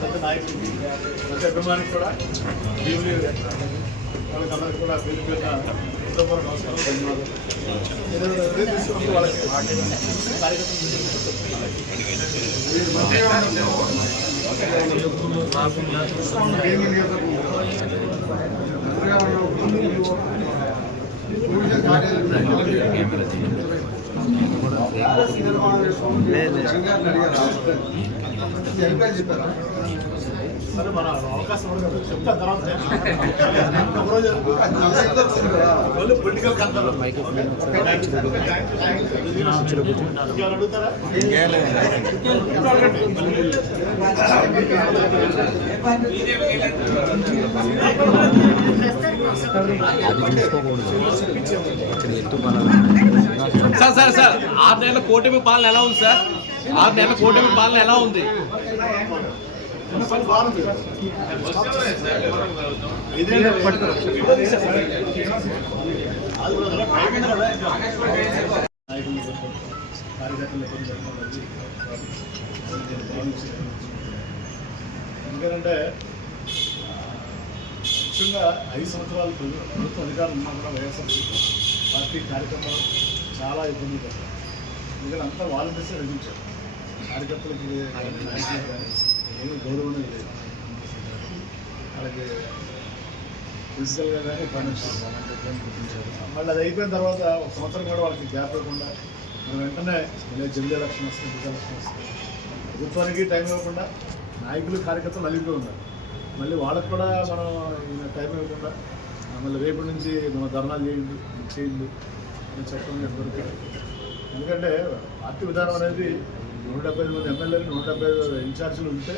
పెద్ద నాయకుడికి ప్రతి అభిమానికి కూడా దేవుని వాళ్ళకందరికీ కూడా పేరు పేరున హృదయపూర్వక నమస్కారం ధన్యవాదాలు ఏదైనా నిర్ణయం తీసుకున్నప్పుడు వాళ్ళకి సరే మన అవకాశం సార్ సార్ సార్ ఆరు నెలల కూటమి పాలన ఎలా ఉంది సార్? ఆరు నెలల కూటమి పాలన ఎలా ఉంది? ఎందుకంటే ముఖ్యంగా ఐదు సంవత్సరాలు ప్రభుత్వ అధికారులు ఉన్నా కూడా వైఎస్ఆర్ పార్టీ కార్యక్రమాలు చాలా ఇబ్బంది పడ్డారు ఎందుకంటే అంతా వాలంటీర్సే రచించారు కార్యకర్తలకి ఏమి గౌరవం లేదు వాళ్ళకి ఫిజికల్గా కానీ ఫైనాన్షియల్ అలాంటి ఇబ్బంది గుర్తించారు మళ్ళీ అది అయిపోయిన తర్వాత ఒక సంవత్సరం కూడా వాళ్ళకి గ్యాప్ ఇవ్వకుండా మనం వెంటనే మళ్ళీ జల్దీ ఎలక్షన్ వస్తుంది బిగ్ ఎలక్షన్ వస్తుంది ప్రభుత్వానికి టైం ఇవ్వకుండా నాయకులు కార్యకర్తలు నలిగిపోయి ఉన్నారు. మళ్ళీ వాళ్ళకు కూడా మనం టైం ఇవ్వకుండా మళ్ళీ రేపటి నుంచి మన ధర్నాలు చేయండి చేయండి అని చెప్పడం దొరికాయి ఎందుకంటే పార్టీ విధానం అనేది నూట డెబ్బై ఐదు మంది ఎమ్మెల్యేలు నూట డెబ్బై ఐదు ఇన్ఛార్జీలు ఉంటే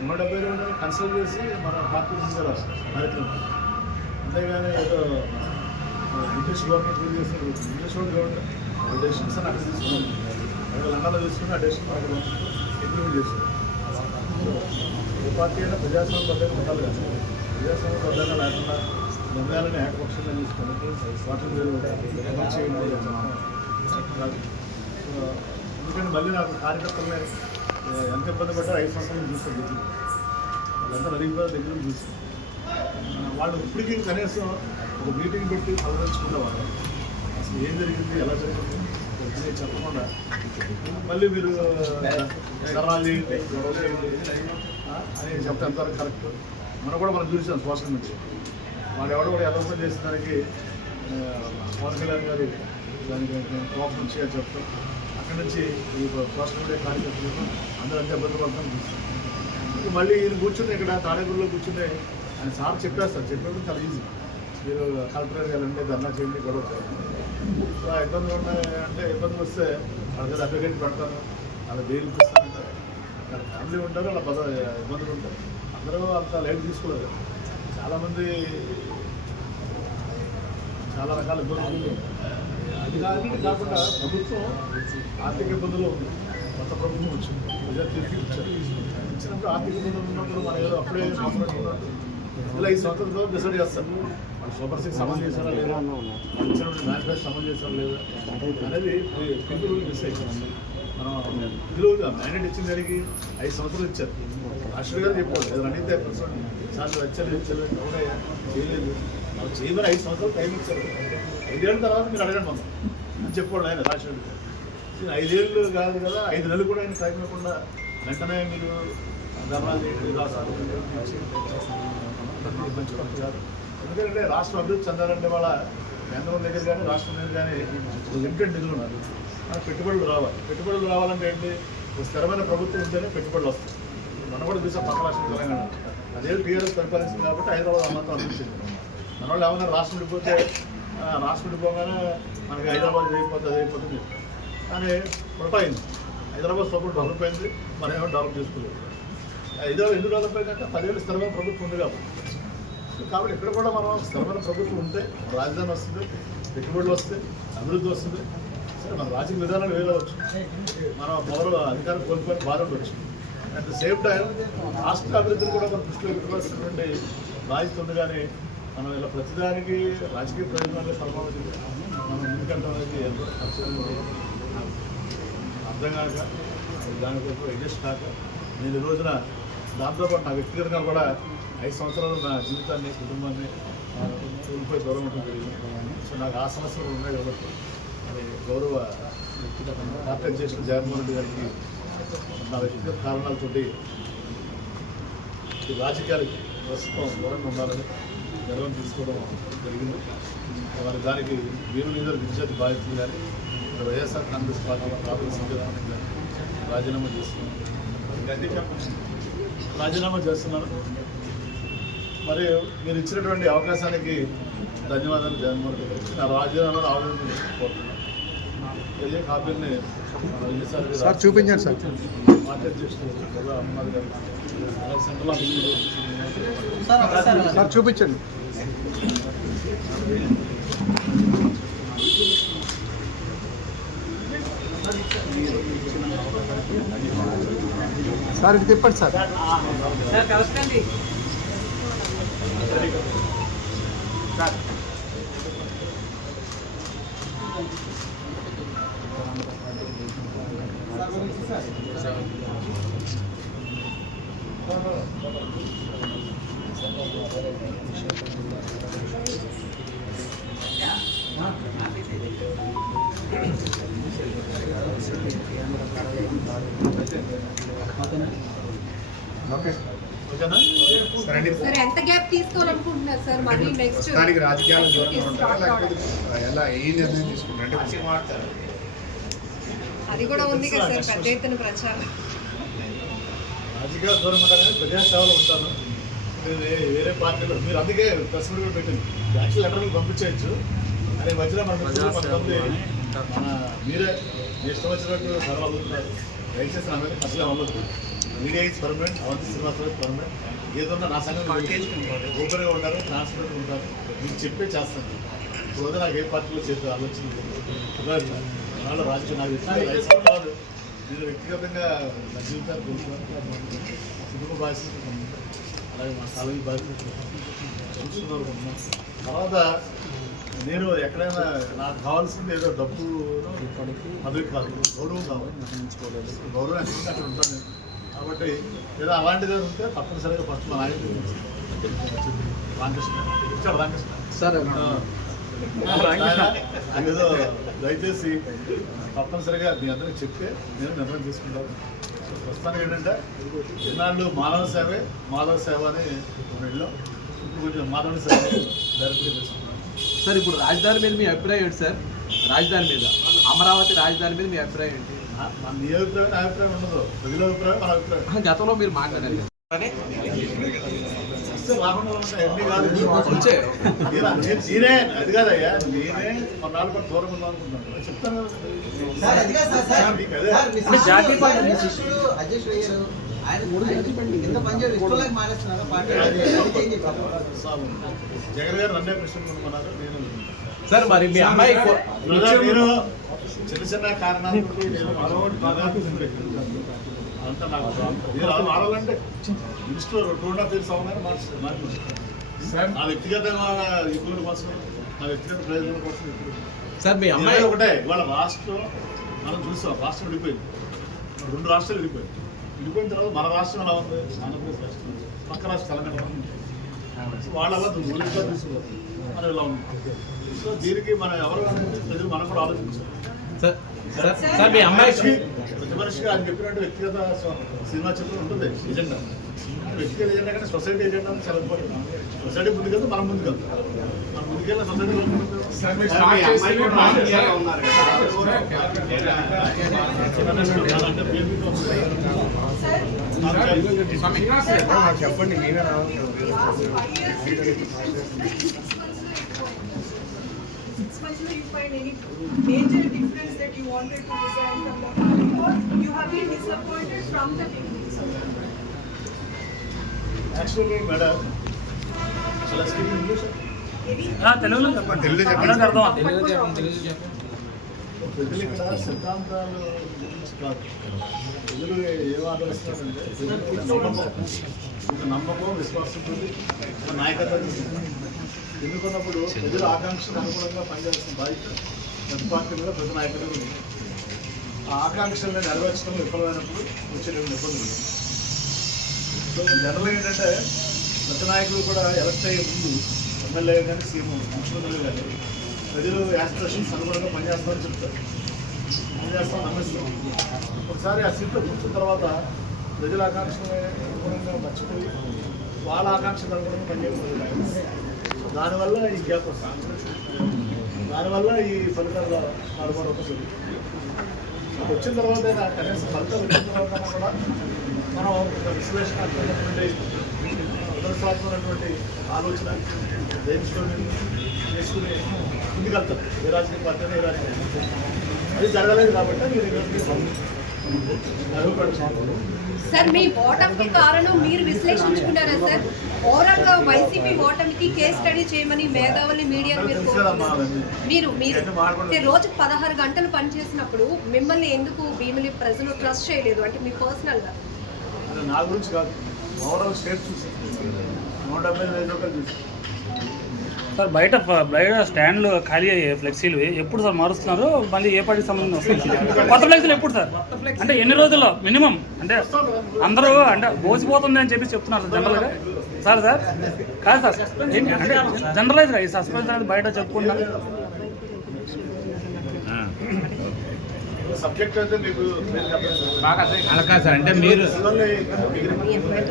నూట డెబ్బై ఐదు కన్సల్ట్ చేసి మన పార్టీ తీసుకెళ్ళాలి కార్యక్రమం. అంతేగాని ఏదో బ్రిటిష్ గవర్నమెంట్ రూల్ చేస్తున్నారు ఇంగ్లీష్ వాళ్ళు గవర్నమెంట్ ఆ డెసిషన్స్ అని అక్కడ తీసుకున్నాం అక్కడ లండన్లో తీసుకుని ఆ డెసిషన్ అక్కడ ఇంప్లిమెంట్ చేస్తారు ఏ పార్టీ అయినా ప్రజాస్వామ్య పద్ధతి ఉండాలి కదా. ప్రజాస్వామ్య పద్ధతిగా లేకుండా నిర్ణయాలను ఏకపక్షంగా తీసుకొని వాటిని మీరు అమలు చేయండి అని చెప్పండి మళ్ళీ నాకు కార్యకర్తలు ఎంత ఇబ్బంది పడ్డారు ఐదు సంవత్సరాలు చూస్తాను దగ్గర వాళ్ళంతా నలిగిపోయి దగ్గర నుంచి చూస్తాను వాళ్ళు ఇప్పటికీ కనీసం ఒక మీటింగ్ పెట్టి పలకరించుకునేవాళ్ళు అసలు ఏం జరిగింది ఎలా జరిగింది ఇవన్నీ చెప్పకుండా మళ్ళీ మీరు ధర్నాలు చేయండి గొడవ అని చెప్తే ఎంతవరకు కరెక్ట్. మనం కూడా మనం చూసాం సోషల్ మీడియా. వాడు ఎవడో కూడా ఎలక్షన్ చేసిన దానికి పవన్ కళ్యాణ్ గారు దానికి కోపం నుంచి చెప్తాం. అక్కడి నుంచి ఈ సోషల్ మీడియా కార్యకర్తలు అందరూ అంతే ఇబ్బంది పడతాం చూస్తాం మళ్ళీ ఈయన కూర్చుని ఇక్కడ తాడేపల్లిలో కూర్చుని ఆయన సార్ చెప్పేస్తారు చెప్పేప్పుడు చాలా ఈజీ మీరు కలెక్టర్ వెళ్ళండి ధర్నా చేయండి గొడవ చేయండి సో ఆ ఇబ్బందులు ఉన్నాయి అంటే వస్తే వాళ్ళ దగ్గర అడ్వకేట్ పెడతాను అలా బెయిల్ ఇస్తానంటే అక్కడ ఫ్యామిలీ ఉంటారు వాళ్ళ బద ఇబ్బందులు ఉంటాయి. అందరూ అంత లైట్ తీసుకోలేదు. చాలామంది చాలా రకాల ఇబ్బందులు. ఉన్నాయి. కాకుండా ప్రభుత్వం ఆర్థిక ఇబ్బందులు ఉంది కొత్త ప్రభుత్వం వచ్చింది ప్రజా తీర్పు ఇచ్చారు ఇచ్చినప్పుడు ఆర్థిక ఇబ్బందులు ఉన్నప్పుడు మన ఏదో అప్పుడే ఇలా ఈ సంవత్సరంలో డిసైడ్ చేస్తారు వాళ్ళు సూపర్ సిక్స్ అమలు చేశారా లేదా వాళ్ళు ఇచ్చినప్పుడు మేనిఫెస్టో అమలు చేశారా లేదా అనేది కిందులు మిస్ అయిపోయింది మనం ఇందులో మ్యాండేట్ ఇచ్చిన దానికి ఐదు సంవత్సరాలు ఇచ్చారు రాష్ట్ర గారు చెప్పారు ఏదైనా అడిగితే సార్ సార్లు వచ్చారు ఇచ్చారు ఎవరయ్యా చేయలేదు నాకు చేయమని ఐదు సంవత్సరాలు టైం ఇచ్చారు. ఐదేళ్ళ తర్వాత మీరు అడగండి మనం అని చెప్పాడు ఆయన రాష్ట్ర ఇది ఐదేళ్ళు కాదు కదా ఐదు నెలలు కూడా ఆయన టైం లేకుండా వెంటనే మీరు ధర్నాలు చేయండి రాష్ట్రాలు మంచి ఎందుకంటే రాష్ట్రం అభివృద్ధి చెందాలంటే వాళ్ళ కేంద్రం దగ్గర కానీ రాష్ట్రం దగ్గర కానీ లిమిటెడ్ నిధులు ఉన్నారు పెట్టుబడులు రావాలి. పెట్టుబడులు రావాలంటే ఏంటి? స్థిరమైన ప్రభుత్వం ఉంటేనే పెట్టుబడులు వస్తాయి. మన కూడా చూసాం పక్క రాష్ట్రం తెలంగాణ. అదే టీఆర్ఎస్ పరిపాలించింది కాబట్టి హైదరాబాద్ అమ్మంతా అభివృద్ధి మన వాళ్ళు ఏమన్నా రాష్ట్రం విడిపోతే ఆ, రాష్ట్రం విడిపోగానే మనకి హైదరాబాద్ అయిపోతుంది అది అయిపోతుంది. కానీ అయింది హైదరాబాద్ సపోర్ట్ డెవలప్ అయింది మనం ఏమో డెవలప్ చేసుకోలేదు. హైదరాబాద్ ఎందుకు డెవలప్ అయిందంటే పదివేలు స్థిరమైన ప్రభుత్వం ఉంది కాబట్టి. కాబట్టి ఇక్కడ కూడా మనం స్థిరమైన ప్రభుత్వం ఉంటే రాజధాని వస్తుంది పెట్టుబడులు వస్తాయి అభివృద్ధి వస్తుంది. సరే మన రాజకీయ విధానాలు వేయవచ్చు మనం మొదలు అధికారం కోల్పోయిన బాధ ఉండొచ్చు అట్ ద సేమ్ టైం రాష్ట్ర అభివృద్ధిని కూడా మనం దృష్టిలో పెట్టుకోవాల్సినటువంటి బాధ్యత ఉంది కానీ మనం ఇలా ప్రతిదానికి రాజకీయ ప్రయోజనాలు పరమావధి మనం ఎందుకంటే అనేది ఎంతో ఖర్చు అర్థం కాక దానికోసం అడ్జస్ట్ కాక నేను ఈ రోజున దాంతోపాటు నా వ్యక్తిగతంగా కూడా ఐదు సంవత్సరాలు నా జీవితాన్ని కుటుంబాన్ని కోల్పోయి దూరం ఉంటుంది జరిగింది సో నాకు ఆ సమస్యలు ఉన్నాయి కాబట్టి అది గౌరవ వ్యక్తిగతంగా పార్టీ చేసిన జగన్మోహన్ రెడ్డి గారికి నా వ్యక్తిగత కారణాలతోటి ఈ రాజకీయాలకి ప్రస్తుతం దూరంగా ఉండాలని నిర్ణయం తీసుకోవడం జరిగింది. మరి దానికి వీరు లీడర్ విద్యార్థి బాధ్యతలు కానీ వైఎస్ఆర్ కాంగ్రెస్ పార్టీ ప్రాథమిక సంవిధానం కానీ రాజీనామా చేస్తున్నాను రాజీనామా చేస్తున్నాను మరి మీరు ఇచ్చినటువంటి అవకాశానికి ధన్యవాదాలు జగన్మోహన్ రెడ్డి గారికి నా రాజీనామాను ఆవేదన ఏ కాపీని సార్ చూపించండి సార్. పార్టీ అధ్యక్షుడు గౌరవ సార్ చూపించండి. సార్ ఇది తిప్పండి సార్. ఓకే ఓకేనా? సార్ ఎంత గ్యాప్ తీసుకోవాలనుకుంటున్నారు సార్? మళ్ళీ నెక్స్ట్ దానికి రాజకీయాలు దూరంగా ఉంటారా లేకపోతే ఎలా ఏ నిర్ణయం తీసుకుంటారు? అంటే అది కూడా ఉంది కదా సార్ పెద్ద ఎత్తున ప్రచారం. రాజకీయ దూరం ప్రజాసేవలో ఉంటాను. వేరే పార్టీలో మీరు అందుకే ప్రెస్ మీట్ కూడా పెట్టింది. యాక్చువల్ లెటర్లు పంపించేయచ్చు. అనే మధ్యలో మన మీరే ఇష్టం వచ్చినట్టు చదవగలుగుతున్నారు దయచేసి నా మీద అసలే అవ్వదు media is permanent Avanthi Srinivasarao permanent. ఏదన్నా నా సంగతి ఓపెన్గా ఉంటారు ట్రాన్స్పరెంట్ ఉంటారు మీకు చెప్పే చేస్తాను. రోజు నాకు ఏ పార్టీలో చేసే ఆలోచన నాలో రాజకీయ నాకు తెలిసిన సంవత్సరాలు నేను వ్యక్తిగతంగా నా జీవితాన్ని కుటుంబ బాధ్యత అలాగే మా కాలేజీ బాధ్యత చూస్తున్నారు. తర్వాత నేను ఎక్కడైనా నాకు కావాల్సింది ఏదో డబ్బు పదవి కాదు గౌరవం కావాలి గౌరవం అక్కడ ఉంటాను కాబట్టి ఏదో అలాంటిది ఉంటే తప్పనిసరిగా ఫస్ట్ మా నాయకుడు రామకృష్ణ. ఇచ్చాడు రామకృష్ణ. సార్ ఏదో దయచేసి తప్పనిసరిగా మీ అందరికి చెప్తే నేను నిర్ణయం తీసుకుంటాను. ప్రస్తుతానికి ఏంటంటే ఇన్నాళ్ళు మానవ సేవే మాధవ సేవ అని వెళ్ళాం ఇప్పుడు కొంచెం మానవ సేవ డైరెక్ట్గా సార్ ఇప్పుడు రాజధాని మీద మీ అభిప్రాయం ఏంటి సార్? రాజధాని మీద. అమరావతి రాజధాని మీద మీ అభిప్రాయం ఏంటి? అభిప్రాయం నా అభిప్రాయం ఉండదు. ప్రజల అభిప్రాయం మన అభిప్రాయం. ఆ, గతంలో మీరు మాట్లాడారు. నేనా? అది కాదయ్యా నేనే కొన్నాళ్ళు పాటు దూరం ఉందాం అనుకుంటున్నాను. చెప్తాను జగన్ గారు ప్రశ్న సార్ మరి మీ అమ్మాయి చిన్న చిన్న కారణాలు అంతా నాకు నేను అలా ఆడాలంటే minister two and half years అవగానే మార్చి మార్చి నా వ్యక్తిగతంగా ఇబ్బందుల కోసం నా వ్యక్తిగత ప్రయోజనం కోసం ఇప్పుడు సార్ మీ అమ్మాయి అమ్మాయి ఒకటే ఇవాళ రాష్ట్రం మనం చూసాం రాష్ట్రం విడిపోయింది. రెండు రాష్ట్రాలు విడిపోయింది విడిపోయిన తర్వాత మన రాష్ట్రం ఎలా ఉంది? ఆంధ్రప్రదేశ్ రాష్ట్రం పక్క రాష్ట్రం తెలంగాణ. వాళ్ళ మూలికగా తీసుకున్నారు మనం ఇలా ఉంది? సో దీనికి మనం ఎవరు ప్రజలు మనం కూడా ఆలోచించాలి. ప్రతి మనిషిగా ఆయన చెప్పినట్టు వ్యక్తిగత సినిమా చెప్పడం ఉంటుంది. ఎజెండా. వ్యక్తిగత ఎజెండా కానీ సొసైటీ ఎజెండా చాలా ఇంపార్టెంట్. సొసైటీ ముందుకెళ్తే మనం ముందుకెళ్తాం. మనం ముందుకెళ్ళిన సొసైటీ అంటే పేరు మీద ఉంది. చెప్పండి మీరే రావాలి Six months you find any major difference that you wanted to resign from the party or you have been disappointed from the beginning? Actually madam చాలా స్పీక్ ఇంగ్లీష్ Any తెలుగులో చెప్పండి ప్రజలు సిద్ధాంతాలు ఏం ఒక నమ్మకం విశ్వాసం ఉంది, ఒక నాయకత్వం. ఎన్నుకున్నప్పుడు ప్రజల ఆకాంక్షలకు అనుగుణంగా పనిచేస్తున్న బాధ్యత ప్రతి పార్టీ మీద ప్రతి నాయకుడు ఉంది ఆ ఆకాంక్షలను నెరవేర్చడం విఫలమైనప్పుడు వచ్చే రెండు ఇబ్బందులు సో జనరల్గా ఏంటంటే ప్రతి నాయకులు కూడా ఎలక్ట్ అయ్యే ముందు ఎమ్మెల్యే కానీ సీఎం ముఖ్యమంత్రులు కానీ ప్రజలు యాస్పిరేషన్స్ అనుగుణంగా పనిచేస్తామని చెప్తారు. పనిచేస్తాం నమ్మిస్తాం. ఒకసారి ఆ సీట్లో కూర్చున్న తర్వాత ప్రజల ఆకాంక్ష అనుగుణంగా మర్చిపోయి వాళ్ళ ఆకాంక్షలు అనుగుణంగా పనిచేయకూడదు. దానివల్ల ఈ గ్యాప్ వస్తుంది. దానివల్ల ఈ ఫలితాలు కనుగొన వస్తుంది వచ్చిన తర్వాత కనీసం ఫలితాలు వచ్చిన తర్వాత కూడా మనం విశ్లేషణ విమర్శనాత్మకమైనటువంటి ఆలోచన బ్రెయిన్స్టోర్మింగ్ చేసుకుని ముందుకెళ్తాం. ఏ రాజకీయ పార్టీ ఏ రాజకీయ అది జరగలేదు కాబట్టి మీరు సార్ మీ ఓటమికి కారణం మీరు విశ్లేషించుకున్నారా సార్? ఓవరాల్గా వైసీపీ ఓటమికి కేస్ స్టడీ చేయమని మేధావుల్ని మీడియాని మీరు. మీరు రోజు పదహారు గంటలు పనిచేసినప్పుడు మిమ్మల్ని ఎందుకు భీమిలి ప్రజలు ట్రస్ట్ చేయలేదు? అంటే మీ పర్సనల్గా నా గురించి కాదు. ఓవరాల్ స్టేట్ చూసి. నూట డెబ్బై ఐదు రూపాయలు సార్ బయట బయట స్టాండ్లు ఖాళీ అయ్యాయి ఫ్లెక్సీలు ఎప్పుడు సార్ మారుస్తున్నారు? మళ్ళీ ఏ పార్టీకి సంబంధం వస్తుంది కొత్త ఫ్లెక్సీలు ఎప్పుడు సార్? అంటే ఎన్ని రోజుల్లో? మినిమం. అంటే అందరూ అంటే పోసిపోతుంది అని చెప్పి చెప్తున్నారు సార్ జనరల్గా. Sir sir? కాదు సార్. అంటే జనరలైజ్గా ఈ సస్పెన్స్ అనేది బయట చెప్పుకున్నా సార్. అంటే మీరు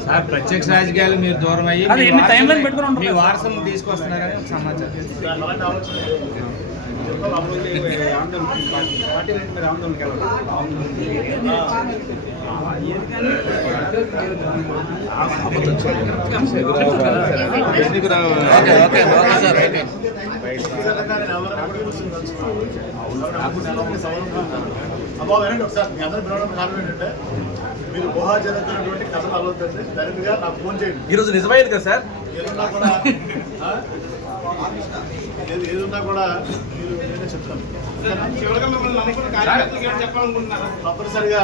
సార్ ప్రత్యక్ష రాజకీయాలు మీరు దూరం అయ్యి అది మీ. వారసులను తీసుకొస్తున్నారని ఒక సమాచారం అబ్బా వినండి ఒకసారి మీ అందరూ పిలవడం కారణం ఏంటంటే మీరు జరుగుతున్నటువంటి కథలు నాకు ఫోన్ చేయండి ఈరోజు నిజమైంది కదా సార్ ఏదున్నా కూడా? ఏది ఏదున్నా కూడా మీరు నేనే చెప్తాను తప్పనిసరిగా